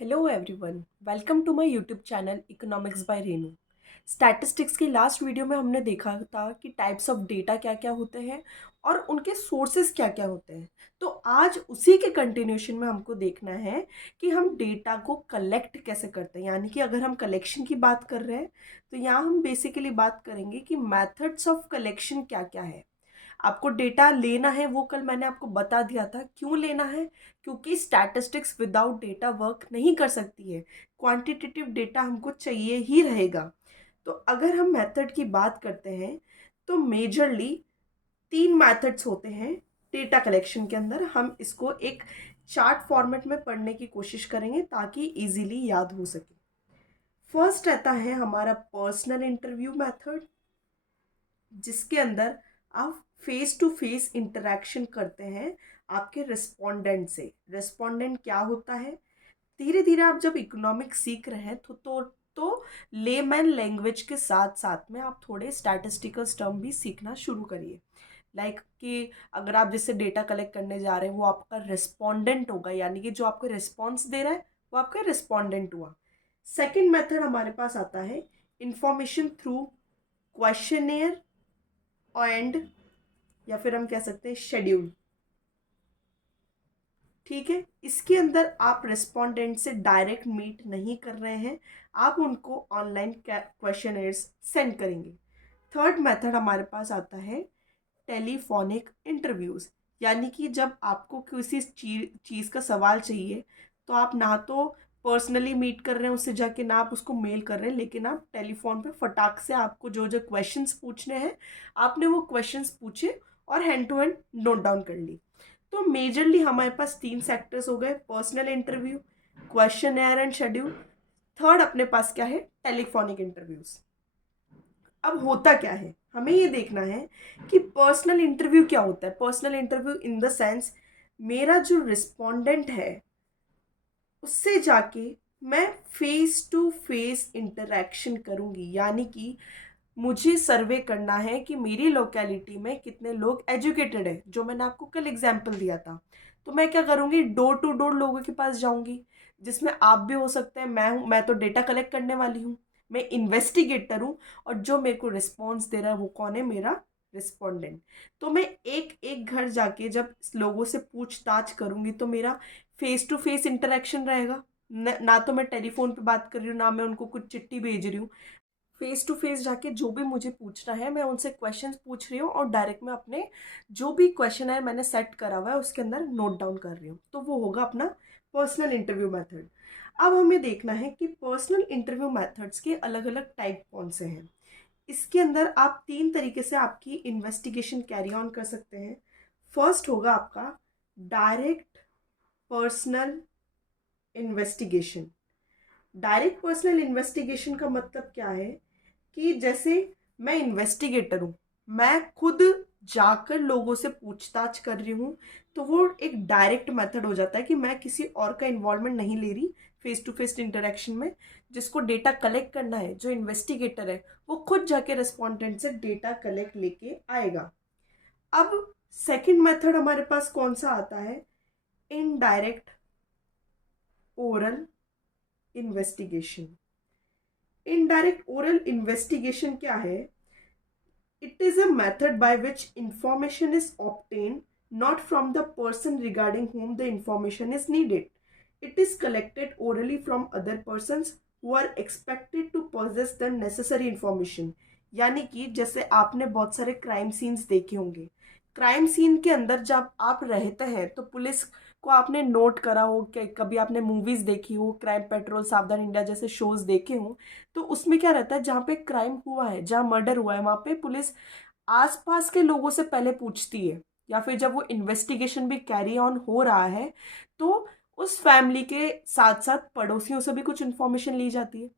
Hello everyone, welcome to my YouTube channel economics by Renu. Statistics की last video में हमने देखा था कि टाइप्स ऑफ डेटा क्या क्या होते हैं और उनके सोर्सेस क्या क्या होते हैं। तो आज उसी के कंटिन्यूशन में हमको देखना है कि हम डेटा को कलेक्ट कैसे करते हैं। यानी कि अगर हम कलेक्शन की बात कर रहे हैं तो यहाँ हम बेसिकली बात करेंगे कि मेथड्स ऑफ कलेक्शन क्या क्या है। आपको डेटा लेना है, वो कल मैंने आपको बता दिया था क्यों लेना है। क्योंकि स्टैटिस्टिक्स विदाउट डेटा वर्क नहीं कर सकती है। क्वांटिटेटिव डेटा हमको चाहिए ही रहेगा। तो अगर हम मेथड की बात करते हैं तो मेजरली तीन मेथड्स होते हैं डेटा कलेक्शन के अंदर। हम इसको एक चार्ट फॉर्मेट में पढ़ने की कोशिश करेंगे ताकि इजीली याद हो सके। फर्स्ट रहता है हमारा पर्सनल इंटरव्यू मेथड, जिसके अंदर आप फेस टू फेस इंटरेक्शन करते हैं आपके रिस्पोंडेंट से। रिस्पोंडेंट क्या होता है? धीरे धीरे आप जब इकोनॉमिक्स सीख रहे हैं तो लेमैन लैंग्वेज के साथ साथ में आप थोड़े स्टैटिस्टिकल टर्म भी सीखना शुरू करिए। कि अगर आप जिससे डेटा कलेक्ट करने जा रहे हैं वो आपका रिस्पोंडेंट होगा, यानी कि जो आपको रिस्पॉन्स दे रहा है वो आपका रिस्पोंडेंट हुआ। सेकेंड मेथड हमारे पास आता है इंफॉर्मेशन थ्रू क्वेश्चनेयर एंड, या फिर हम कह सकते हैं शेड्यूल। ठीक है, इसके अंदर आप रिस्पोंडेंट से डायरेक्ट मीट नहीं कर रहे हैं, आप उनको ऑनलाइन क्वेश्चनर्स सेंड करेंगे। थर्ड मेथड हमारे पास आता है टेलीफोनिक इंटरव्यूज। यानी कि जब आपको किसी चीज़ का सवाल चाहिए तो आप ना तो पर्सनली मीट कर रहे हैं उससे जाके, ना आप उसको मेल कर रहे हैं, लेकिन आप टेलीफोन पे फटाक से आपको जो जो क्वेश्चंस पूछने हैं आपने वो क्वेश्चंस पूछे और hand to hand note down कर ली। तो मेजरली हमारे पास तीन सेक्टर्स हो गए: personal interview, question air and schedule. Third अपने पास क्या है? Telephonic interviews. अब होता क्या है, हमें ये देखना है कि पर्सनल इंटरव्यू क्या होता है। Personal interview in the sense, मेरा जो रिस्पोंडेंट है उससे जाके मैं फेस टू फेस इंटरेक्शन करूंगी। यानी कि मुझे सर्वे करना है कि मेरी लोकेलिटी में कितने लोग एजुकेटेड है, जो मैंने आपको कल एग्जाम्पल दिया था। तो मैं क्या करूंगी, डोर टू डोर लोगों के पास जाऊंगी, जिसमें आप भी हो सकते हैं, मैं हूं। मैं तो डेटा कलेक्ट करने वाली हूँ, मैं इन्वेस्टिगेटर हूँ, और जो मेरे को रिस्पॉन्स दे रहा है वो कौन है? मेरा रिस्पोंडेंट। तो मैं एक एक घर जाके जब लोगों से पूछताछ करूंगी तो मेरा फेस टू फेस इंटरेक्शन रहेगा। ना तो मैं टेलीफोन पे बात कर रही हूँ, ना मैं उनको कुछ चिट्ठी भेज रही हूँ। फेस टू फेस जाके जो भी मुझे पूछना है मैं उनसे क्वेश्चंस पूछ रही हूँ, और डायरेक्ट मैं अपने जो भी क्वेश्चन है मैंने सेट करा हुआ है उसके अंदर नोट डाउन कर रही हूँ। तो वो होगा अपना पर्सनल इंटरव्यू मेथड। अब हमें देखना है कि पर्सनल इंटरव्यू मेथड्स के अलग अलग टाइप कौन से हैं। इसके अंदर आप तीन तरीके से आपकी इन्वेस्टिगेशन कैरी ऑन कर सकते हैं। फर्स्ट होगा आपका direct personal investigation. Direct personal investigation का मतलब क्या है कि जैसे मैं इन्वेस्टिगेटर हूँ, मैं खुद जाकर लोगों से पूछताछ कर रही हूँ, तो वो एक डायरेक्ट मेथड हो जाता है कि मैं किसी और का इन्वॉल्वमेंट नहीं ले रही फेस टू फेस इंटरेक्शन में। जिसको डेटा कलेक्ट करना है, जो इन्वेस्टिगेटर है, वो खुद जाके रेस्पोंडेंट से डेटा कलेक्ट लेके आएगा। अब सेकंड मेथड हमारे पास कौन सा आता है? Indirect oral investigation. Indirect oral investigation क्या है? It is a method by which information is obtained not from the person regarding whom the information is needed. It is collected orally from other persons who are expected to possess the necessary information. यानी कि जैसे आपने बहुत सारे crime scenes देखे होंगे, crime scene के अंदर जब आप रहते हैं तो पुलिस को आपने नोट करा हो, कि कभी आपने मूवीज देखी हो, क्राइम पेट्रोल, सावधान इंडिया जैसे शोज देखे हो, तो उसमें क्या रहता है, जहाँ पे क्राइम हुआ है, जहाँ मर्डर हुआ है, वहां पे पुलिस आसपास के लोगों से पहले पूछती है। या फिर जब वो इन्वेस्टिगेशन भी कैरी ऑन हो रहा है तो उस फैमिली के साथ साथ पड़ोसियों से भी कुछ इन्फॉर्मेशन ली जाती है।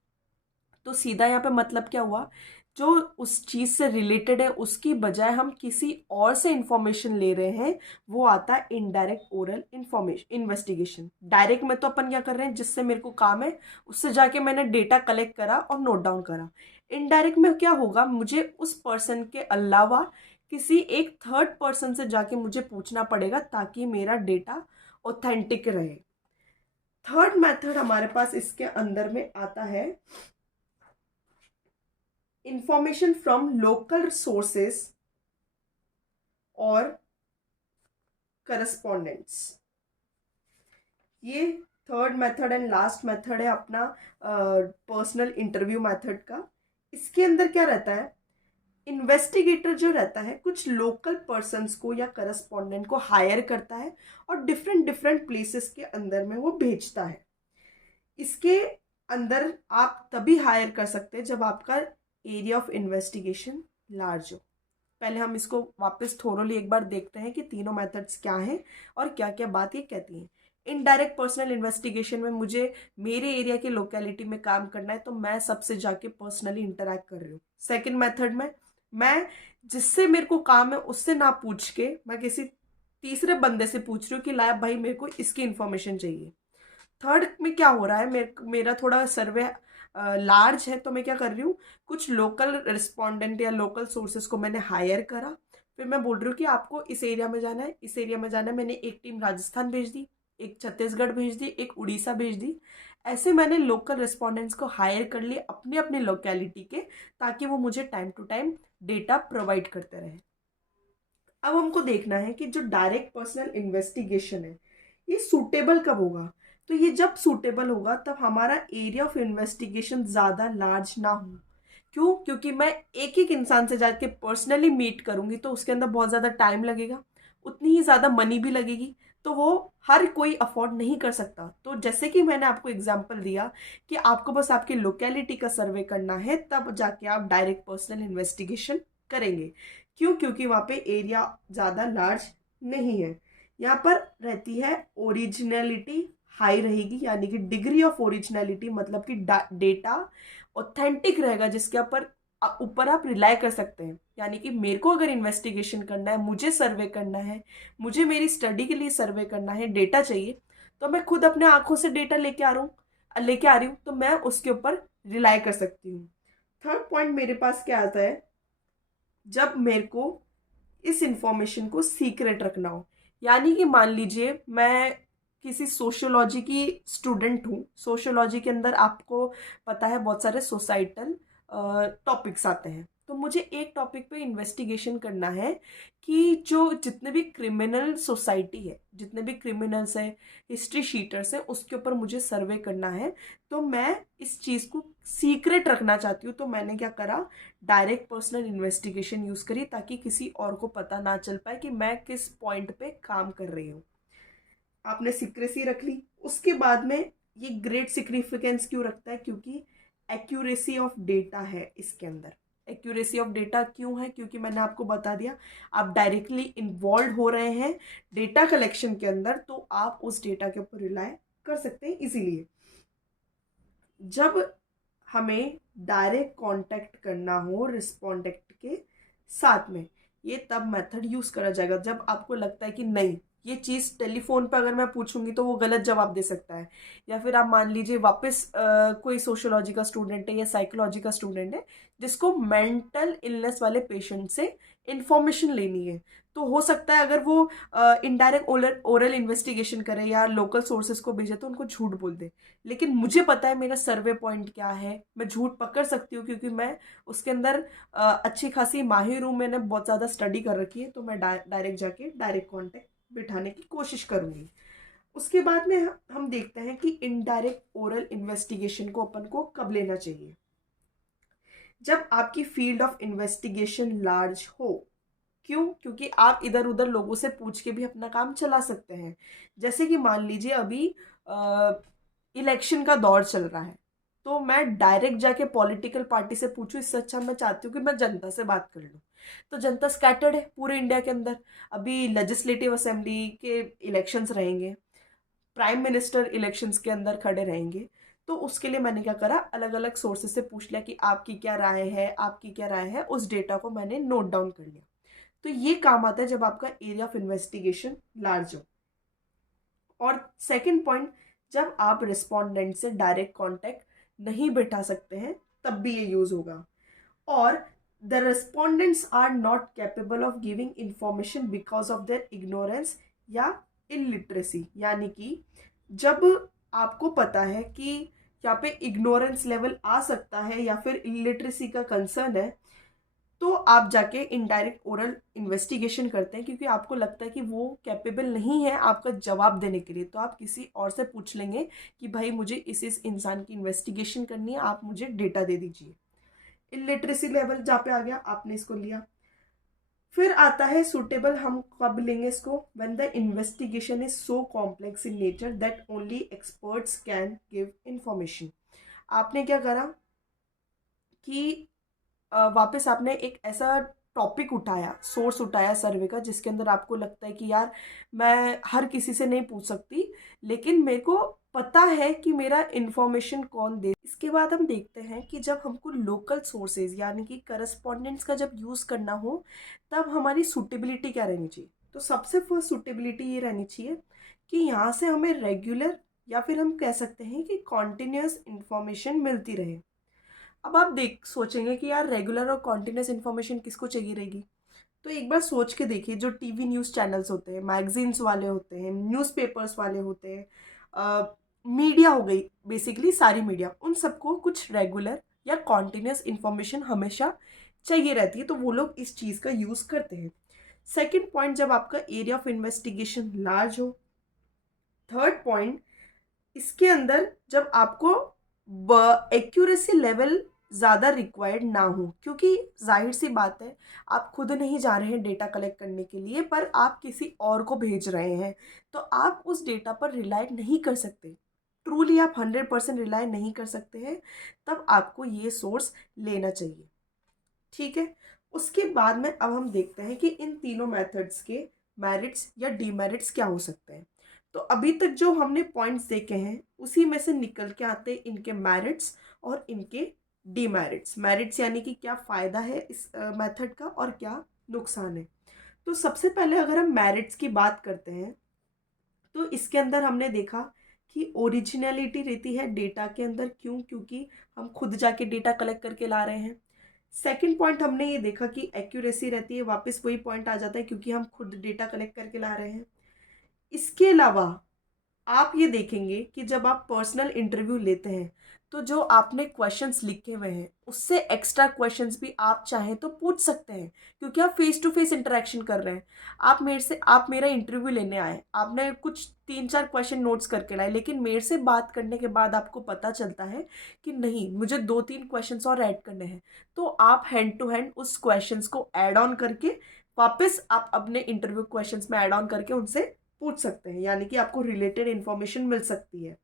तो सीधा यहाँ पे मतलब क्या हुआ, जो उस चीज से रिलेटेड है उसकी बजाय हम किसी और से इंफॉर्मेशन ले रहे हैं, वो आता है indirect oral information investigation. Direct में तो अपन क्या कर रहे हैं, जिससे मेरे को काम है उससे जाके मैंने डेटा कलेक्ट करा और नोट डाउन करा। इनडायरेक्ट में क्या होगा, मुझे उस पर्सन के अलावा किसी एक थर्ड पर्सन से जाके मुझे पूछना पड़ेगा ताकि मेरा डेटा ऑथेंटिक रहे। थर्ड मेथड हमारे पास इसके अंदर में आता है इंफॉर्मेशन फ्रॉम लोकल सोर्सेस और करस्पॉन्डेंट्स। ये third method and last method है अपना पर्सनल इंटरव्यू मेथड का। इसके अंदर क्या रहता है, इन्वेस्टिगेटर जो रहता है कुछ लोकल पर्सन्स को या करस्पॉन्डेंट को हायर करता है और डिफरेंट डिफरेंट प्लेसेस के अंदर में वो भेजता है। इसके अंदर आप तभी हायर कर सकते हैं जब आपका एरिया ऑफ इन्वेस्टिगेशन लार्ज हो। पहले हम इसको वापस थोरोली एक बार देखते हैं कि तीनों मेथड्स क्या हैं और क्या क्या बात ये कहती हैं। इनडायरेक्ट पर्सनल इन्वेस्टिगेशन में मुझे मेरे एरिया के लोकेलिटी में काम करना है, तो मैं सबसे जाके पर्सनली इंटरेक्ट कर रही हूँ। सेकंड मेथड में मैं जिससे मेरे को काम है उससे ना पूछ के मैं किसी तीसरे बंदे से पूछ रही हूँ कि लाया भाई मेरे को इसकी इन्फॉर्मेशन चाहिए। थर्ड में क्या हो रहा है, मेरा थोड़ा सर्वे लार्ज है, तो मैं क्या कर रही हूँ, कुछ लोकल रिस्पोंडेंट या लोकल सोर्सेज को मैंने हायर करा। फिर मैं बोल रही हूँ कि आपको इस एरिया में जाना है, इस एरिया में जाना है। मैंने एक टीम राजस्थान भेज दी, एक छत्तीसगढ़ भेज दी, एक उड़ीसा भेज दी। ऐसे मैंने लोकल रिस्पोंडेंट्स को हायर कर लिए अपने अपने लोकेलिटी के, ताकि वो मुझे time to time data provide करते रहे। अब हमको देखना है कि जो डायरेक्ट पर्सनल इन्वेस्टिगेशन है ये सूटेबल कब होगा। तो ये जब सूटेबल होगा तब हमारा एरिया ऑफ इन्वेस्टिगेशन ज़्यादा लार्ज ना हो। क्यों? क्योंकि मैं एक एक इंसान से जाके पर्सनली मीट करूंगी तो उसके अंदर बहुत ज़्यादा टाइम लगेगा, उतनी ही ज़्यादा मनी भी लगेगी, तो वो हर कोई अफोर्ड नहीं कर सकता। तो जैसे कि मैंने आपको एग्जांपल दिया कि आपको बस आपकी लोकेलिटी का सर्वे करना है, तब जाके आप डायरेक्ट पर्सनल इन्वेस्टिगेशन करेंगे। क्यों? क्योंकि वहाँ पे एरिया ज़्यादा लार्ज नहीं है। यहाँ पर रहती है ओरिजिनलिटी हाई रहेगी, यानी कि डिग्री ऑफ ओरिजिनलिटी मतलब कि डेटा ऑथेंटिक रहेगा, जिसके ऊपर आप रिलाई कर सकते हैं। यानी कि मेरे को अगर इन्वेस्टिगेशन करना है, मुझे सर्वे करना है, मुझे मेरी स्टडी के लिए सर्वे करना है, डेटा चाहिए, तो मैं खुद अपने आंखों से डेटा लेके आ रही हूँ, तो मैं उसके ऊपर रिलाई कर सकती हूँ। थर्ड पॉइंट मेरे पास क्या आता है, जब मेरे को इस इंफॉर्मेशन को सीक्रेट रखना हो। यानी कि मान लीजिए मैं किसी सोशियोलॉजी की स्टूडेंट हूँ। सोशियोलॉजी के अंदर आपको पता है बहुत सारे सोसाइटल टॉपिक्स आते हैं, तो मुझे एक टॉपिक पे इन्वेस्टिगेशन करना है कि जो जितने भी क्रिमिनल सोसाइटी है, जितने भी क्रिमिनल्स हैं, हिस्ट्री शीटर्स हैं, उसके ऊपर मुझे सर्वे करना है। तो मैं इस चीज़ को सीक्रेट रखना चाहती हूँ, तो मैंने क्या करा, डायरेक्ट पर्सनल इन्वेस्टिगेशन यूज़ करी, ताकि किसी और को पता ना चल पाए कि मैं किस पॉइंट पे काम कर रही हूँ। आपने सीक्रेसी रख ली। उसके बाद में ये ग्रेट सिग्निफिकेंस क्यों रखता है, क्योंकि एक्यूरेसी ऑफ डेटा है इसके अंदर। एक्यूरेसी ऑफ डेटा क्यों है? क्योंकि मैंने आपको बता दिया आप डायरेक्टली इन्वॉल्व हो रहे हैं डेटा कलेक्शन के अंदर, तो आप उस डेटा के ऊपर रिलाई कर सकते हैं इजीलिए। जब हमें डायरेक्ट कांटेक्ट करना हो रिस्पोंडेंट के साथ में, ये तब मेथड यूज करा जाएगा जब आपको लगता है कि नहीं, ये चीज़ टेलीफोन पे अगर मैं पूछूंगी तो वो गलत जवाब दे सकता है। या फिर आप मान लीजिए वापस कोई सोशियोलॉजी का स्टूडेंट है या साइकोलॉजी का स्टूडेंट है जिसको मेंटल इलनेस वाले पेशेंट से इंफॉर्मेशन लेनी है, तो हो सकता है अगर वो इनडायरेक्ट ओरल इन्वेस्टिगेशन करे या लोकल सोर्सेज को भेजे तो उनको झूठ बोल दे। लेकिन मुझे पता है मेरा सर्वे पॉइंट क्या है, मैं झूठ पकड़ सकती हूँ क्योंकि मैं उसके अंदर अच्छी खासी माहिर हूँ, मैंने बहुत ज़्यादा स्टडी कर रखी है। तो मैं डायरेक्ट जाके डायरेक्ट कांटेक्ट बिठाने की कोशिश करूँगी। उसके बाद में हम देखते हैं कि इनडायरेक्ट ओरल इन्वेस्टिगेशन को अपन को कब लेना चाहिए, जब आपकी फील्ड ऑफ इन्वेस्टिगेशन लार्ज हो। क्यों? क्योंकि आप इधर उधर लोगों से पूछ के भी अपना काम चला सकते हैं। जैसे कि मान लीजिए अभी इलेक्शन का दौर चल रहा है, तो मैं डायरेक्ट जाके पॉलिटिकल पार्टी से पूछूं, इससे अच्छा मैं चाहती हूँ कि मैं जनता से बात कर लूँ। तो जनता स्कैटर्ड है पूरे इंडिया के अंदर, अभी लेजिस्लेटिव असेंबली के इलेक्शंस रहेंगे, प्राइम मिनिस्टर इलेक्शंस के अंदर खड़े रहेंगे। तो उसके लिए मैंने क्या करा, अलग अलग सोर्सेज से पूछ लिया कि आपकी क्या राय है, आपकी क्या राय है, उस डेटा को मैंने नोट डाउन कर लिया। तो ये काम आता है जब आपका एरिया ऑफ इन्वेस्टिगेशन लार्ज हो। और सेकंड पॉइंट, जब आप रिस्पोंडेंट से डायरेक्ट कांटेक्ट नहीं बिठा सकते हैं तब भी ये यूज होगा। और the respondents are not capable of giving information because of their ignorance या इलिटरेसी, यानी कि जब आपको पता है कि यहाँ पे इग्नोरेंस लेवल आ सकता है या फिर इलिटरेसी का कंसर्न है, तो आप जाके इनडायरेक्ट ओरल इन्वेस्टिगेशन करते हैं क्योंकि आपको लगता है कि वो कैपेबल नहीं है आपका जवाब देने के लिए। तो आप किसी और से पूछ लेंगे कि भाई मुझे इस इंसान की इन्वेस्टिगेशन करनी है, आप मुझे डेटा दे दीजिए। इलिटरेसी लेवल जहाँ पे आ गया, आपने इसको लिया। फिर आता है सुटेबल, हम कब लेंगे इसको? When the investigation is so complex in nature that only experts can give information. आपने क्या करा कि वापस आपने एक ऐसा टॉपिक उठाया, सोर्स उठाया सर्वे का, जिसके अंदर आपको लगता है कि यार मैं हर किसी से नहीं पूछ सकती, लेकिन मेरे को पता है कि मेरा इन्फॉर्मेशन कौन दे। इसके बाद हम देखते हैं कि जब हमको लोकल सोर्सेज यानी कि करस्पॉन्डेंट्स का जब यूज़ करना हो, तब हमारी सूटेबिलिटी क्या रहनी चाहिए? तो सबसे फर्स्ट सूटेबिलिटी ये रहनी चाहिए कि यहाँ से हमें रेगुलर या फिर हम कह सकते हैं कि कॉन्टिन्यूस इन्फॉर्मेशन मिलती रहे। अब आप देख सोचेंगे कि यार रेगुलर और कॉन्टिन्यूस इन्फॉर्मेशन किसको चाहिए रहेगी? तो एक बार सोच के देखिए, जो टीवी न्यूज़ चैनल्स होते हैं, मैगजीन्स वाले होते हैं, न्यूज़पेपर्स वाले होते हैं, मीडिया हो गई, बेसिकली सारी मीडिया, उन सबको कुछ रेगुलर या कॉन्टिन्यूस इन्फॉर्मेशन हमेशा चाहिए रहती है, तो वो लोग इस चीज़ का यूज़ करते हैं। सेकेंड पॉइंट, जब आपका एरिया ऑफ इन्वेस्टिगेशन लार्ज हो। थर्ड पॉइंट, इसके अंदर जब आपको एक्यूरेसी लेवल ज़्यादा रिक्वायर्ड ना हो, क्योंकि जाहिर सी बात है आप खुद नहीं जा रहे हैं डेटा कलेक्ट करने के लिए, पर आप किसी और को भेज रहे हैं, तो आप उस डेटा पर रिलाई नहीं कर सकते, ट्रूली आप 100% रिलाई नहीं कर सकते हैं, तब आपको ये सोर्स लेना चाहिए। ठीक है, उसके बाद में अब हम देखते हैं कि इन तीनों मेथड्स के मेरिट्स या डीमेरिट्स क्या हो सकते हैं। तो अभी तक जो हमने पॉइंट्स देखे हैं उसी में से निकल के आते हैं इनके मेरिट्स और इनके डीमेरिट्स। मेरिट्स यानी कि क्या फ़ायदा है इस मेथड का और क्या नुकसान है। तो सबसे पहले अगर हम मेरिट्स की बात करते हैं, तो इसके अंदर हमने देखा कि ओरिजिनलिटी रहती है डेटा के अंदर। क्यों? क्योंकि हम खुद जाके डेटा कलेक्ट करके ला रहे हैं। सेकंड पॉइंट हमने ये देखा कि एक्यूरेसी रहती है, वापस वही पॉइंट आ जाता है क्योंकि हम खुद डेटा कलेक्ट करके ला रहे हैं। इसके अलावा आप ये देखेंगे कि जब आप पर्सनल इंटरव्यू लेते हैं, तो जो आपने क्वेश्चंस लिखे हुए हैं उससे एक्स्ट्रा क्वेश्चंस भी आप चाहें तो पूछ सकते हैं, क्योंकि आप फेस टू फेस इंटरेक्शन कर रहे हैं। आप मेरा इंटरव्यू लेने आए, आपने कुछ 3-4 क्वेश्चन नोट्स करके लाए, लेकिन मेरे से बात करने के बाद आपको पता चलता है कि नहीं, मुझे 2-3 क्वेश्चंस और ऐड करने हैं, तो आप हैंड टू हैंड उस क्वेश्चंस को ऐड ऑन करके वापस आप अपने इंटरव्यू क्वेश्चंस में ऐड ऑन करके उनसे पूछ सकते हैं, यानी कि आपको रिलेटेड इन्फॉर्मेशन मिल सकती है।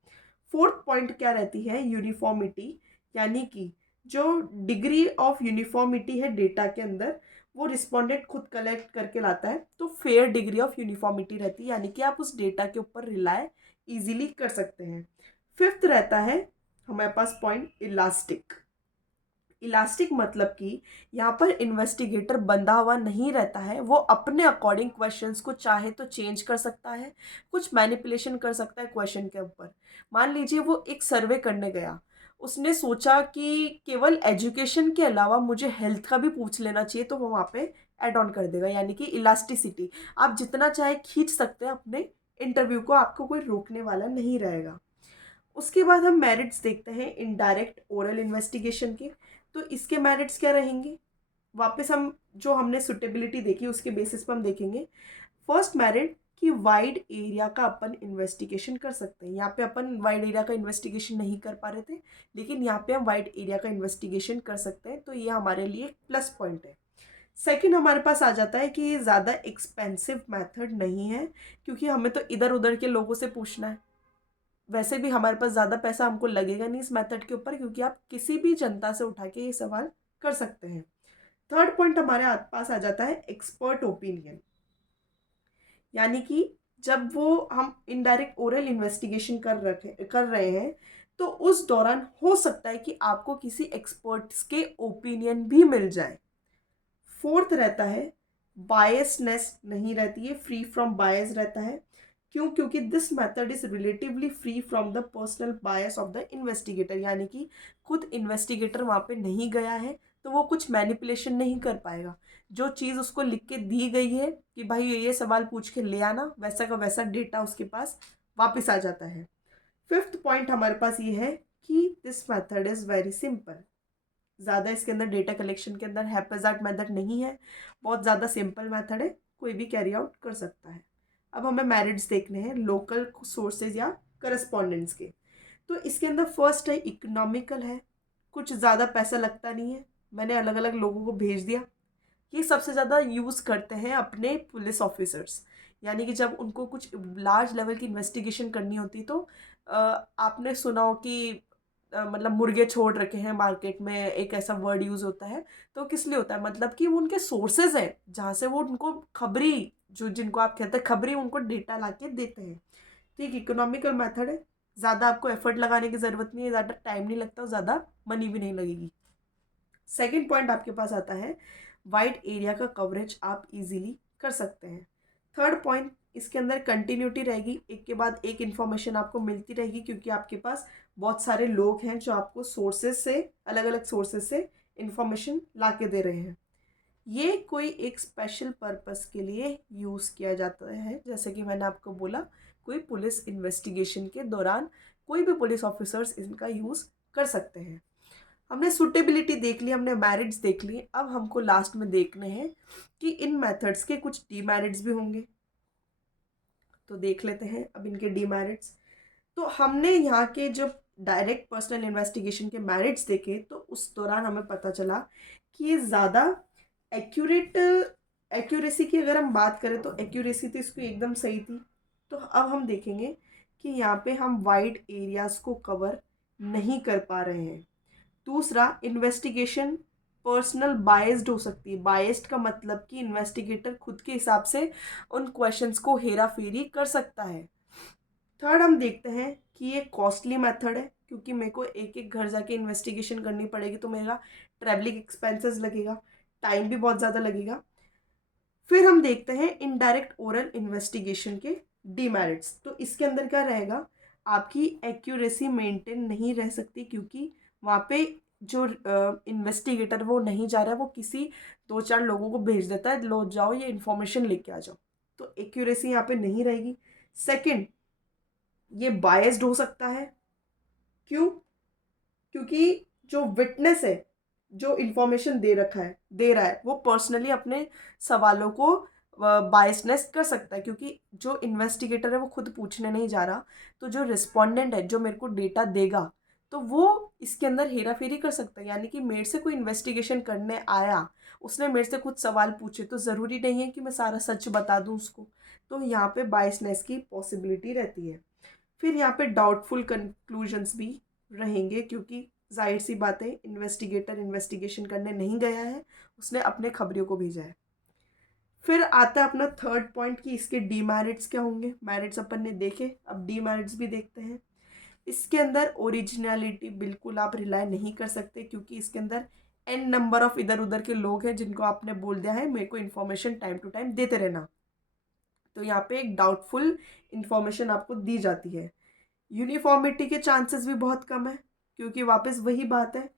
फोर्थ पॉइंट क्या रहती है? यूनिफॉर्मिटी, यानी कि जो डिग्री ऑफ यूनिफॉर्मिटी है डेटा के अंदर, वो रिस्पोंडेंट खुद कलेक्ट करके लाता है, तो फेयर डिग्री ऑफ यूनिफॉर्मिटी रहती है, यानी कि आप उस डेटा के ऊपर रिलाय इजीली कर सकते हैं। फिफ्थ रहता है हमारे पास पॉइंट इलास्टिक। इलास्टिक मतलब कि यहाँ पर इन्वेस्टिगेटर बंधा हुआ नहीं रहता है, वो अपने अकॉर्डिंग क्वेश्चंस को चाहे तो चेंज कर सकता है, कुछ मैनिपुलेशन कर सकता है क्वेश्चन के ऊपर। मान लीजिए वो एक सर्वे करने गया, उसने सोचा कि केवल एजुकेशन के अलावा मुझे हेल्थ का भी पूछ लेना चाहिए, तो वो वहाँ पे एड ऑन कर देगा, यानी कि इलास्टिसिटी। आप जितना चाहे खींच सकते हैं अपने इंटरव्यू को, आपको कोई रोकने वाला नहीं रहेगा। उसके बाद हम मेरिट्स देखते हैं इनडायरेक्ट ओरल इन्वेस्टिगेशन के। तो इसके मेरिट्स क्या रहेंगे? वापस हम जो हमने सुटेबिलिटी देखी उसके बेसिस पर हम देखेंगे। फर्स्ट मेरिट कि वाइड एरिया का अपन इन्वेस्टिगेशन कर सकते हैं। यहाँ पे अपन वाइड एरिया का इन्वेस्टिगेशन नहीं कर पा रहे थे, लेकिन यहाँ पे हम वाइड एरिया का इन्वेस्टिगेशन कर सकते हैं, तो ये हमारे लिए एक प्लस पॉइंट है। सेकंड हमारे पास आ जाता है कि ये ज़्यादा एक्सपेंसिव मेथड नहीं है, क्योंकि हमें तो इधर उधर के लोगों से पूछना है। वैसे भी हमारे पास ज़्यादा पैसा हमको लगेगा नहीं इस मेथड के ऊपर, क्योंकि आप किसी भी जनता से उठा के ये सवाल कर सकते हैं। थर्ड पॉइंट हमारे पास आ जाता है एक्सपर्ट ओपिनियन, यानी कि जब वो हम इनडायरेक्ट ओरल इन्वेस्टिगेशन कर रहे हैं, तो उस दौरान हो सकता है कि आपको किसी एक्सपर्ट्स के ओपिनियन भी मिल जाए। फोर्थ रहता है बायसनेस नहीं रहती है, फ्री फ्रॉम बायस रहता है। क्यों? क्योंकि this method is relatively free from the personal bias of the investigator, यानी कि खुद इन्वेस्टिगेटर वहाँ पे नहीं गया है, तो वो कुछ मैनिपुलेशन नहीं कर पाएगा। जो चीज़ उसको लिख के दी गई है कि भाई ये सवाल पूछ के ले आना, वैसा का वैसा डेटा उसके पास वापस आ जाता है। फिफ्थ पॉइंट हमारे पास ये है कि this method is very simple. ज़्यादा इसके अंदर डेटा कलेक्शन के अंदर हैप्पीजार्ट मेथड नहीं है, बहुत ज़्यादा सिंपल मेथड है, कोई भी कैरी आउट कर सकता है। अब हमें मेरिट्स देखने हैं लोकल सोर्सेज या करस्पॉन्डेंट्स के। तो इसके अंदर फर्स्ट है इकोनॉमिकल है, कुछ ज़्यादा पैसा लगता नहीं है, मैंने अलग अलग लोगों को भेज दिया। ये सबसे ज़्यादा यूज़ करते हैं अपने पुलिस ऑफिसर्स, यानी कि जब उनको कुछ लार्ज लेवल की इन्वेस्टिगेशन करनी होती तो आपने सुना हो कि मतलब मुर्गे छोड़ रखे हैं मार्केट में, एक ऐसा वर्ड यूज़ होता है। तो किस लिए होता है, मतलब कि वो उनके सोर्सेज हैं जहाँ से वो उनको खबरी, जो जिनको आप कहते हैं खबरी, उनको डेटा ला के देते हैं। ठीक, इकोनॉमिकल मेथड है, ज़्यादा आपको एफर्ट लगाने की ज़रूरत नहीं है, ज़्यादा टाइम नहीं लगता और ज़्यादा मनी भी नहीं लगेगी। सेकेंड पॉइंट आपके पास आता है वाइड एरिया का कवरेज आप इजीली कर सकते हैं। थर्ड पॉइंट, इसके अंदर कंटिन्यूटी रहेगी, एक के बाद एक इन्फॉर्मेशन आपको मिलती रहेगी क्योंकि आपके पास बहुत सारे लोग हैं जो आपको सोर्सेज से, अलग अलग सोर्सेज से इन्फॉर्मेशन ला के दे रहे हैं। ये कोई एक स्पेशल पर्पस के लिए यूज़ किया जाता है, जैसे कि मैंने आपको बोला कोई पुलिस इन्वेस्टिगेशन के दौरान कोई भी पुलिस ऑफिसर्स इनका यूज़ कर सकते हैं। हमने सुटेबिलिटी देख ली, हमने मेरिट्स देख ली, अब हमको लास्ट में देखने हैं कि इन मेथड्स के कुछ डीमेरिट्स भी होंगे। तो देख लेते हैं अब इनके डीमेरिट्स। तो हमने यहाँ के जो डायरेक्ट पर्सनल इन्वेस्टिगेशन के मेरिट्स देखे तो उस दौरान हमें पता चला कि ये ज़्यादा एक्यूरेट, एक्यूरेसी की अगर हम बात करें तो एक्यूरेसी तो इसकी एकदम सही थी। तो अब हम देखेंगे कि यहाँ पे हम वाइड एरियाज़ को कवर नहीं कर पा रहे हैं। दूसरा, इन्वेस्टिगेशन पर्सनल बायस्ड हो सकती है। बायस्ड का मतलब कि इन्वेस्टिगेटर खुद के हिसाब से उन क्वेश्चंस को हेरा फेरी कर सकता है। थर्ड, हम देखते हैं कि ये कॉस्टली मेथड है क्योंकि मेरे को एक एक घर जाके इन्वेस्टिगेशन करनी पड़ेगी तो मेरा ट्रैवलिंग एक्सपेंसेस लगेगा, टाइम भी बहुत ज़्यादा लगेगा। फिर हम देखते हैं इनडायरेक्ट ओरल इन्वेस्टिगेशन के डीमेरिट्स। तो इसके अंदर क्या रहेगा, आपकी एक्यूरेसी मेंटेन नहीं रह सकती क्योंकि वहाँ पे जो इन्वेस्टिगेटर वो नहीं जा रहा है, वो किसी दो चार लोगों को भेज देता है, लो जाओ ये इन्फॉर्मेशन लेके आ जाओ, तो एक्यूरेसी यहाँ पे नहीं रहेगी। सेकंड, ये बायस्ड हो सकता है। क्यों? क्योंकि जो विटनेस है, जो इन्फॉर्मेशन दे रहा है वो पर्सनली अपने सवालों को बायसनेस कर सकता है क्योंकि जो इन्वेस्टिगेटर है वो खुद पूछने नहीं जा रहा, तो जो रिस्पोंडेंट है जो मेरे को डेटा देगा तो वो इसके अंदर हेरा फेरी कर सकता है। यानी कि मेरे से कोई इन्वेस्टिगेशन करने आया, उसने मेरे से कुछ सवाल पूछे, तो ज़रूरी नहीं है कि मैं सारा सच बता दूं उसको, तो यहाँ पे बायसनेस की पॉसिबिलिटी रहती है। फिर यहाँ पे डाउटफुल कंक्लूजन्स भी रहेंगे क्योंकि जाहिर सी बात है इन्वेस्टिगेटर इन्वेस्टिगेशन करने नहीं गया है, उसने अपने खबरियों को भेजा है। फिर आता है अपना थर्ड पॉइंट कि इसके डीमेरिट्स क्या होंगे। मेरिट्स अपन ने देखे, अब डीमेरिट्स भी देखते हैं। इसके अंदर ओरिजिनलिटी बिल्कुल आप रिलाई नहीं कर सकते क्योंकि इसके अंदर एन नंबर ऑफ इधर उधर के लोग हैं जिनको आपने बोल दिया है मेरे को इन्फॉर्मेशन टाइम टू टाइम देते रहना, तो यहाँ पे एक डाउटफुल इन्फॉर्मेशन आपको दी जाती है। यूनिफॉर्मिटी के चांसेस भी बहुत कम है क्योंकि वापस वही बात है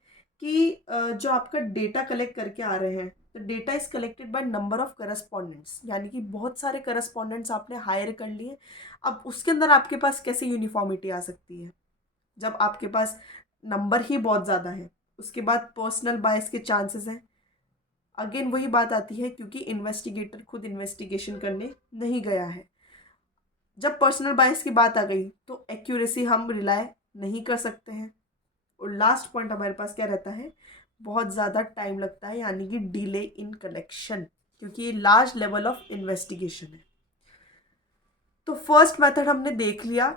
कि जो आपका डेटा कलेक्ट करके आ रहे हैं, तो data is collected by number of correspondents, यानी कि बहुत सारे करस्पॉन्डेंट्स आपने हायर कर लिए। अब उसके अंदर आपके पास कैसे यूनिफॉर्मिटी आ सकती है जब आपके पास नंबर ही बहुत ज़्यादा है। उसके बाद पर्सनल बायस के चांसेस हैं, अगेन वही बात आती है क्योंकि इन्वेस्टिगेटर खुद इन्वेस्टिगेशन करने नहीं गया है। जब पर्सनल बायस की बात आ गई तो एक्यूरेसी हम रिलाय नहीं कर सकते हैं। और लास्ट पॉइंट हमारे पास क्या रहता है, बहुत ज़्यादा टाइम लगता है यानी कि डिले इन कलेक्शन, क्योंकि ये लार्ज लेवल ऑफ इन्वेस्टिगेशन है। तो फर्स्ट मेथड हमने देख लिया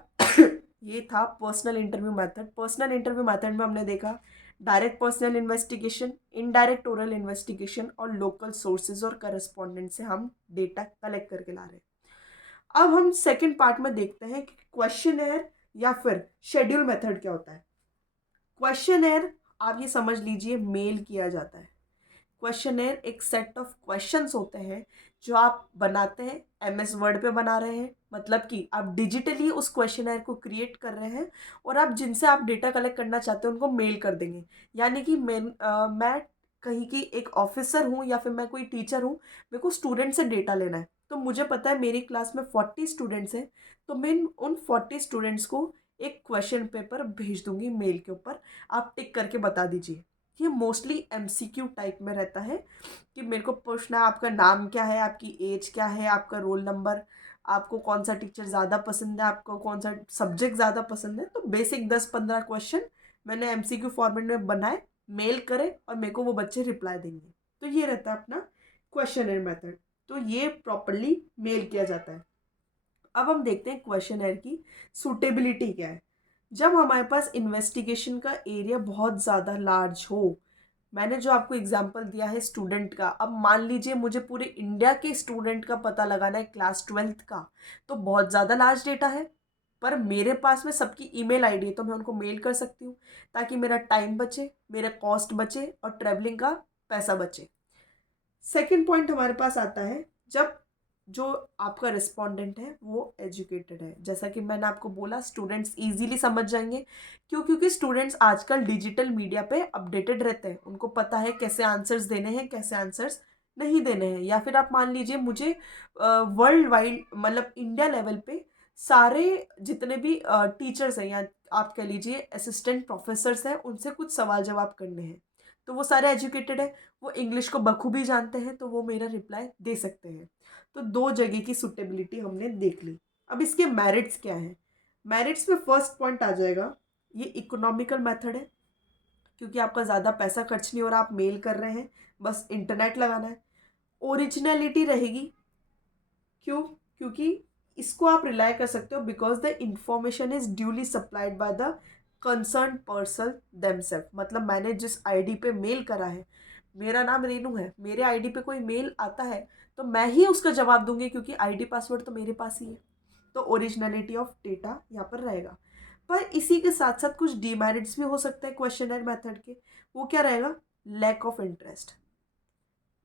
ये था personal interview method. Personal interview method में हमने देखा direct personal investigation, indirect oral investigation और लोकल सोर्सेज और करस्पॉन्डेंट से हम डेटा कलेक्ट करके ला रहे हैं। अब हम सेकंड पार्ट में देखते हैं कि क्वेश्चनर या फिर शेड्यूल मेथड क्या होता है। क्वेश्चनर आप ये समझ लीजिए मेल किया जाता है। क्वेश्चनर एक सेट ऑफ क्वेश्चंस होते हैं जो आप बनाते हैं, एमएस वर्ड पे बना रहे हैं, मतलब कि आप डिजिटली उस क्वेश्चनर को क्रिएट कर रहे हैं और आप जिनसे आप डेटा कलेक्ट करना चाहते हैं उनको मेल कर देंगे। यानी कि मैं कहीं की एक ऑफिसर हूँ या फिर मैं कोई टीचर हूँ, मेरे को स्टूडेंट से डेटा लेना है, तो मुझे पता है मेरी क्लास में 40 स्टूडेंट्स हैं, तो मैं उन 40 स्टूडेंट्स को एक क्वेश्चन पेपर भेज दूंगी मेल के ऊपर, आप टिक करके बता दीजिए। ये मोस्टली एमसीक्यू टाइप में रहता है कि मेरे को पूछना है आपका नाम क्या है, आपकी एज क्या है, आपका रोल नंबर, आपको कौन सा टीचर ज़्यादा पसंद है, आपको कौन सा सब्जेक्ट ज़्यादा पसंद है। तो बेसिक 10-15 क्वेश्चन मैंने एमसीक्यू फॉर्मेट में बनाए, मेल करें और मेरे को वो बच्चे रिप्लाई देंगे। तो ये रहता है अपना क्वेश्चनर मेथड। तो ये प्रॉपरली मेल किया जाता है। अब हम देखते हैं क्वेश्चनर की सूटेबिलिटी क्या है। जब हमारे पास इन्वेस्टिगेशन का एरिया बहुत ज़्यादा लार्ज हो, मैंने जो आपको एग्जांपल दिया है स्टूडेंट का, अब मान लीजिए मुझे पूरे इंडिया के स्टूडेंट का पता लगाना है क्लास 12th का, तो बहुत ज़्यादा लार्ज डेटा है। पर मेरे पास में सबकी ईमेल आईडी है, तो मैं उनको मेल कर सकती हूँ ताकि मेरा टाइम बचे, मेरा कॉस्ट बचे और ट्रैवलिंग का पैसा बचे। सेकेंड पॉइंट हमारे पास आता है जब जो आपका रिस्पोंडेंट है वो एजुकेटेड है। जैसा कि मैंने आपको बोला, स्टूडेंट्स इजीली समझ जाएंगे। क्यों? क्योंकि स्टूडेंट्स आजकल डिजिटल मीडिया पे अपडेटेड रहते हैं, उनको पता है कैसे आंसर्स देने हैं, कैसे आंसर्स नहीं देने हैं। या फिर आप मान लीजिए मुझे वर्ल्ड वाइड, मतलब इंडिया लेवल पे सारे जितने भी टीचर्स हैं, या आप कह लीजिए असिस्टेंट प्रोफेसर्स हैं, उनसे कुछ सवाल जवाब करने हैं, तो वो सारे एजुकेटेड है, वो इंग्लिश को बखूबी जानते हैं, तो वो मेरा रिप्लाई दे सकते हैं। तो दो जगह की सुटेबिलिटी हमने देख ली। अब इसके मेरिट्स क्या हैं? मेरिट्स में फर्स्ट पॉइंट आ जाएगा, ये इकोनॉमिकल मेथड है, क्योंकि आपका ज़्यादा पैसा खर्च नहीं हो रहा, आप मेल कर रहे हैं, बस इंटरनेट लगाना है। ओरिजिनलिटी रहेगी। क्यों? क्योंकि इसको आप रिलाई कर सकते हो because the information is duly supplied by the concern person themselves. मतलब मैंने जिस आईडी पे मेल करा है, मेरा नाम रेनू है, मेरे आईडी पे कोई मेल आता है तो मैं ही उसका जवाब दूंगी, क्योंकि आईडी पासवर्ड तो मेरे पास ही है। तो ओरिजिनलिटी ऑफ डेटा यहाँ पर रहेगा। पर इसी के साथ साथ कुछ डीमेरिट्स भी हो सकते हैं क्वेश्चनर मेथड के। वो क्या रहेगा? Lack of interest.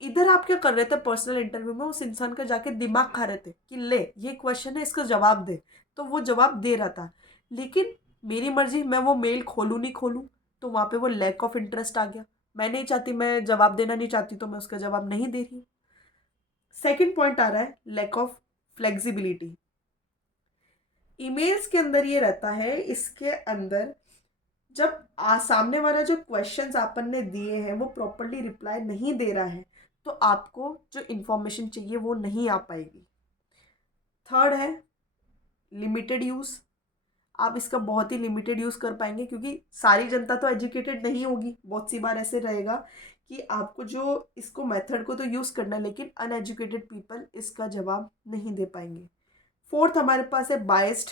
इधर आप क्या कर रहे थे पर्सनल इंटरव्यू में, उस इंसान का जाके दिमाग खा रहे थे कि ले ये क्वेश्चन है, इसका जवाब दे। तो वो जवाब दे रहा था, लेकिन मेरी मर्जी, मैं वो मेल खोलूँ नहीं खोलूँ, तो वहाँ पे वो लैक ऑफ इंटरेस्ट आ गया। मैं नहीं चाहती, मैं जवाब देना नहीं चाहती, तो मैं उसका जवाब नहीं दे रही हूँ। सेकेंड पॉइंट आ रहा है लैक ऑफ फ्लेक्सिबिलिटी। ईमेल्स के अंदर ये रहता है, इसके अंदर जब सामने वाला जो क्वेश्चंस आपन ने दिए हैं वो प्रॉपरली रिप्लाई नहीं दे रहा है, तो आपको जो इन्फॉर्मेशन चाहिए वो नहीं आ पाएगी। थर्ड है लिमिटेड यूज़। आप इसका बहुत ही लिमिटेड यूज़ कर पाएंगे, क्योंकि सारी जनता तो एजुकेटेड नहीं होगी। बहुत सी बार ऐसे रहेगा कि आपको जो इसको मेथड को तो यूज़ करना है, लेकिन अनएजुकेटेड पीपल इसका जवाब नहीं दे पाएंगे। फोर्थ हमारे पास है बायस्ड।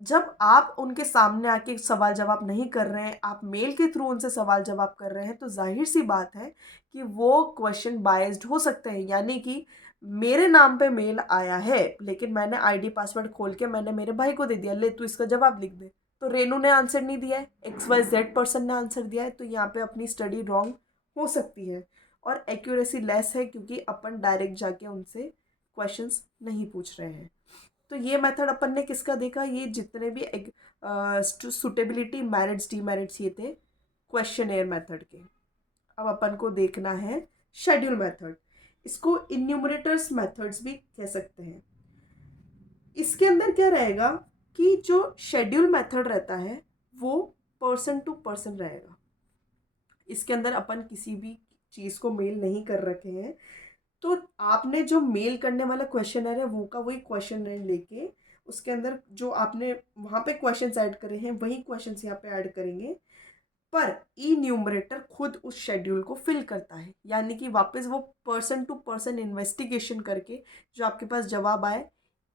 जब आप उनके सामने आके सवाल जवाब नहीं कर रहे हैं, आप मेल के थ्रू उनसे सवाल जवाब कर रहे हैं, तो जाहिर सी बात है कि वो क्वेश्चन बायस्ड हो सकते हैं। यानी कि मेरे नाम पे मेल आया है, लेकिन मैंने आईडी पासवर्ड खोल के मैंने मेरे भाई को दे दिया, ले तू इसका जवाब लिख दे। तो रेनू ने आंसर नहीं दिया है, XYZ पर्सन ने आंसर दिया है, तो यहाँ पे अपनी स्टडी रॉन्ग हो सकती है और एक्यूरेसी लेस है, क्योंकि अपन डायरेक्ट जाके उनसे क्वेश्चंस नहीं पूछ रहे हैं। तो ये मेथड अपन ने किसका देखा? ये जितने भी सुटेबिलिटी मेरिट्स डीमेरिट्स ये थे क्वेश्चनेयर मेथड के। अब अपन को देखना है शेड्यूल मेथड। इसको इन्यूमरेटर्स मेथड्स भी कह सकते हैं। इसके अंदर क्या रहेगा कि जो शेड्यूल मेथड रहता है वो पर्सन टू पर्सन रहेगा। इसके अंदर अपन किसी भी चीज़ को मेल नहीं कर रखे हैं, तो आपने जो मेल करने वाला क्वेश्चनर है वो का वही क्वेश्चनर लेके उसके अंदर जो आपने वहाँ पे क्वेश्चंस ऐड करे हैं वही क्वेश्चंस यहाँ पे ऐड करेंगे। पर ई न्यूमरेटर खुद उस शेड्यूल को फिल करता है, यानी कि वापस वो पर्सन टू पर्सन इन्वेस्टिगेशन करके जो आपके पास जवाब आए,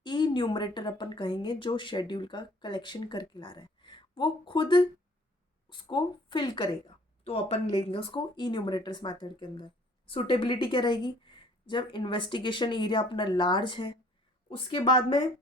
ई न्यूमरेटर अपन कहेंगे जो शेड्यूल का कलेक्शन करके ला रहा है, वो खुद उसको फिल करेगा। तो अपन लेंगे उसको ई न्यूमरेटर्स मैथड के अंदर। सुटेबिलिटी क्या रहेगी? जब इन्वेस्टिगेशन एरिया अपना लार्ज है। उसके बाद में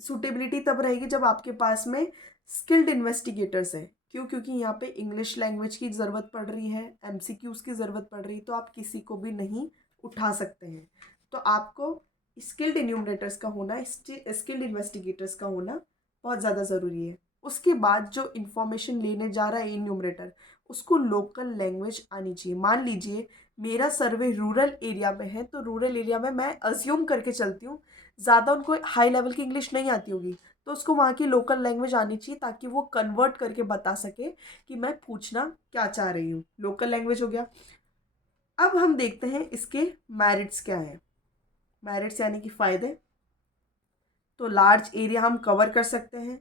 सूटेबिलिटी तब रहेगी जब आपके पास में स्किल्ड इन्वेस्टिगेटर्स हैं। क्यों? क्योंकि यहाँ पे इंग्लिश लैंग्वेज की ज़रूरत पड़ रही है, MCQs की ज़रूरत पड़ रही है, तो आप किसी को भी नहीं उठा सकते हैं। तो आपको स्किल्ड इन्यूमरेटर्स का होना, स्किल्ड इन्वेस्टिगेटर्स का होना बहुत ज़्यादा ज़रूरी है। उसके बाद जो इन्फॉर्मेशन लेने जा रहा है इन्यूमरेटर, उसको लोकल लैंग्वेज आनी चाहिए। मान लीजिए मेरा सर्वे रूरल एरिया में है, तो रूरल एरिया में मैं अज्यूम करके चलती हूँ ज़्यादा उनको हाई लेवल की इंग्लिश नहीं आती होगी, तो उसको वहाँ की लोकल लैंग्वेज आनी चाहिए ताकि वो कन्वर्ट करके बता सके कि मैं पूछना क्या चाह रही हूँ। लोकल लैंग्वेज हो गया। अब हम देखते हैं इसके मेरिट्स क्या हैं। मेरिट्स यानी कि फ़ायदे। तो लार्ज एरिया हम कवर कर सकते हैं।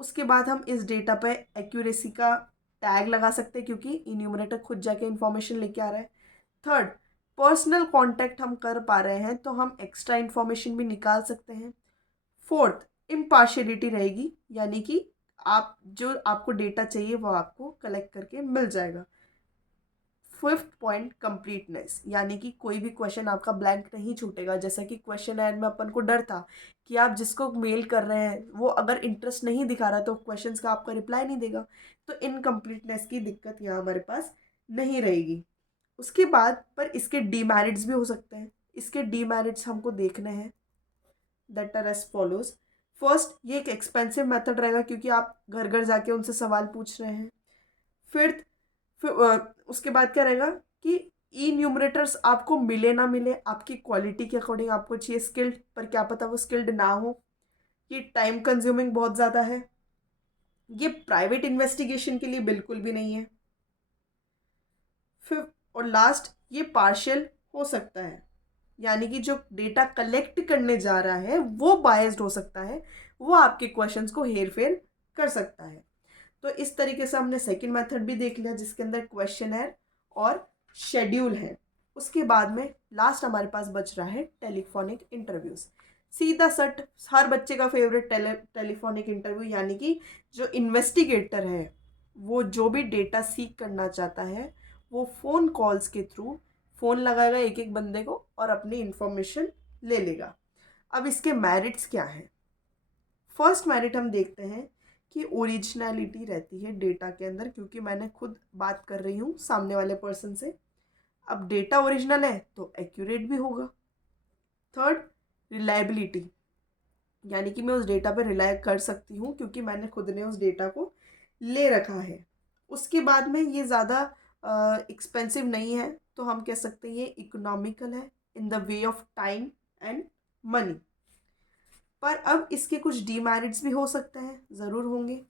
उसके बाद हम इस डेटा पे एक्यूरेसी का टैग लगा सकते हैं क्योंकि इन्यूमरेटर खुद जाके इंफॉर्मेशन लेके आ रहा है। थर्ड, पर्सनल कांटेक्ट हम कर पा रहे हैं तो हम एक्स्ट्रा इन्फॉर्मेशन भी निकाल सकते हैं। फोर्थ, इम्पार्शियलिटी रहेगी, यानी कि आप जो आपको डेटा चाहिए वो आपको कलेक्ट करके मिल जाएगा। फिफ्थ पॉइंट, कंप्लीटनेस, यानी कि कोई भी क्वेश्चन आपका ब्लैंक नहीं छूटेगा। जैसा कि क्वेश्चन एड में अपन को डर था कि आप जिसको मेल कर रहे हैं वो अगर इंटरेस्ट नहीं दिखा रहा तो क्वेश्चन का आपका रिप्लाई नहीं देगा, तो इनकम्प्लीटनेस की दिक्कत यहाँ हमारे पास नहीं रहेगी। उसके बाद पर इसके डीमेरिट्स भी हो सकते हैं। इसके डीमेरिट्स हमको देखने हैं, that are as follows. First, ये एक एक्सपेंसिव मेथड रहेगा क्योंकि आप घर घर जाके उनसे सवाल पूछ रहे हैं। फिर उसके बाद क्या रहेगा कि ई न्यूमरेटर्स आपको मिले ना मिले, आपकी क्वालिटी के अकॉर्डिंग आपको चाहिए स्किल्ड, पर क्या पता वो स्किल्ड ना हो। ये टाइम कंज्यूमिंग बहुत ज़्यादा है। ये प्राइवेट इन्वेस्टिगेशन के लिए बिल्कुल भी नहीं है। फिर और लास्ट, ये पार्शियल हो सकता है, यानी कि जो डेटा कलेक्ट करने जा रहा है वो बायस्ड हो सकता है, वो आपके क्वेश्चंस को हेर फेर कर सकता है। तो इस तरीके से हमने सेकंड मेथड भी देख लिया जिसके अंदर क्वेश्चनर और शेड्यूल है। उसके बाद में लास्ट हमारे पास बच रहा है टेलीफोनिक इंटरव्यूज। सीधा सट हर बच्चे का फेवरेट टेलीफोनिक इंटरव्यू, यानी कि जो इन्वेस्टिगेटर है वो जो भी डेटा सीख करना चाहता है वो फ़ोन कॉल्स के थ्रू फ़ोन लगाएगा एक एक बंदे को और अपनी इंफॉर्मेशन ले लेगा। अब इसके मेरिट्स क्या हैं? फर्स्ट मेरिट हम देखते हैं कि ओरिजिनलिटी रहती है डेटा के अंदर, क्योंकि मैंने खुद बात कर रही हूँ सामने वाले पर्सन से। अब डेटा ओरिजिनल है तो एक्यूरेट भी होगा। थर्ड, रिलायबिलिटी, यानी कि मैं उस डेटा पर रिलाय कर सकती हूँ क्योंकि मैंने खुद ने उस डेटा को ले रखा है। उसके बाद में ये ज़्यादा एक्सपेंसिव नहीं है, तो हम कह सकते हैं ये इकोनॉमिकल है in the way of time and money. पर अब इसके कुछ डीमेरिट्स भी हो सकते हैं, ज़रूर होंगे।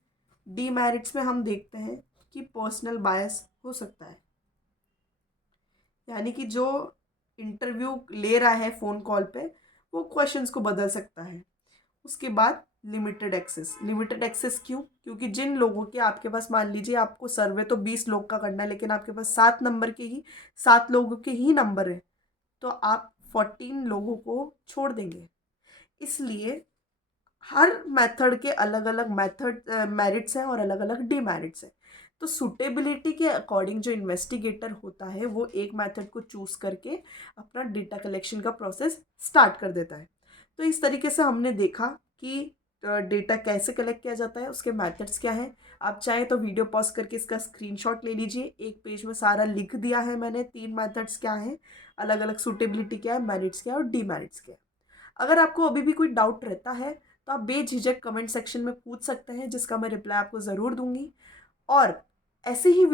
डीमेरिट्स में हम देखते हैं कि पर्सनल बायस हो सकता है, यानी कि जो इंटरव्यू ले रहा है फ़ोन कॉल पे वो क्वेश्चंस को बदल सकता है। उसके बाद लिमिटेड एक्सेस। लिमिटेड एक्सेस क्यों? क्योंकि जिन लोगों के आपके पास, मान लीजिए आपको सर्वे तो 20 लोग का करना है लेकिन आपके पास 7 लोगों के ही नंबर है, तो आप 14 लोगों को छोड़ देंगे। इसलिए हर मेथड के अलग अलग मेथड मेरिट्स हैं और अलग अलग डीमेरिट्स हैं। तो सुटेबिलिटी के अकॉर्डिंग जो इन्वेस्टिगेटर होता है वो एक मेथड को चूज़ करके अपना डेटा कलेक्शन का प्रोसेस स्टार्ट कर देता है। तो इस तरीके से हमने देखा कि डेटा कैसे कलेक्ट किया जाता है, उसके मेथड्स क्या हैं। आप चाहें तो वीडियो पॉज करके इसका स्क्रीनशॉट ले लीजिए, एक पेज में सारा लिख दिया है मैंने। 3 मेथड्स क्या हैं, अलग अलग सुटेबिलिटी क्या है, मेरिट्स क्या है और डीमेरिट्स क्या है। अगर आपको अभी भी कोई डाउट रहता है तो आप बेझिझक कमेंट सेक्शन में पूछ सकते हैं, जिसका मैं रिप्लाई आपको ज़रूर दूंगी। और ऐसे ही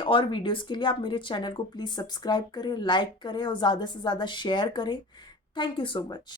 और वीडियोस के लिए आप मेरे चैनल को प्लीज़ सब्सक्राइब करें, लाइक करें और ज़्यादा से ज़्यादा शेयर करें। Thank you so much.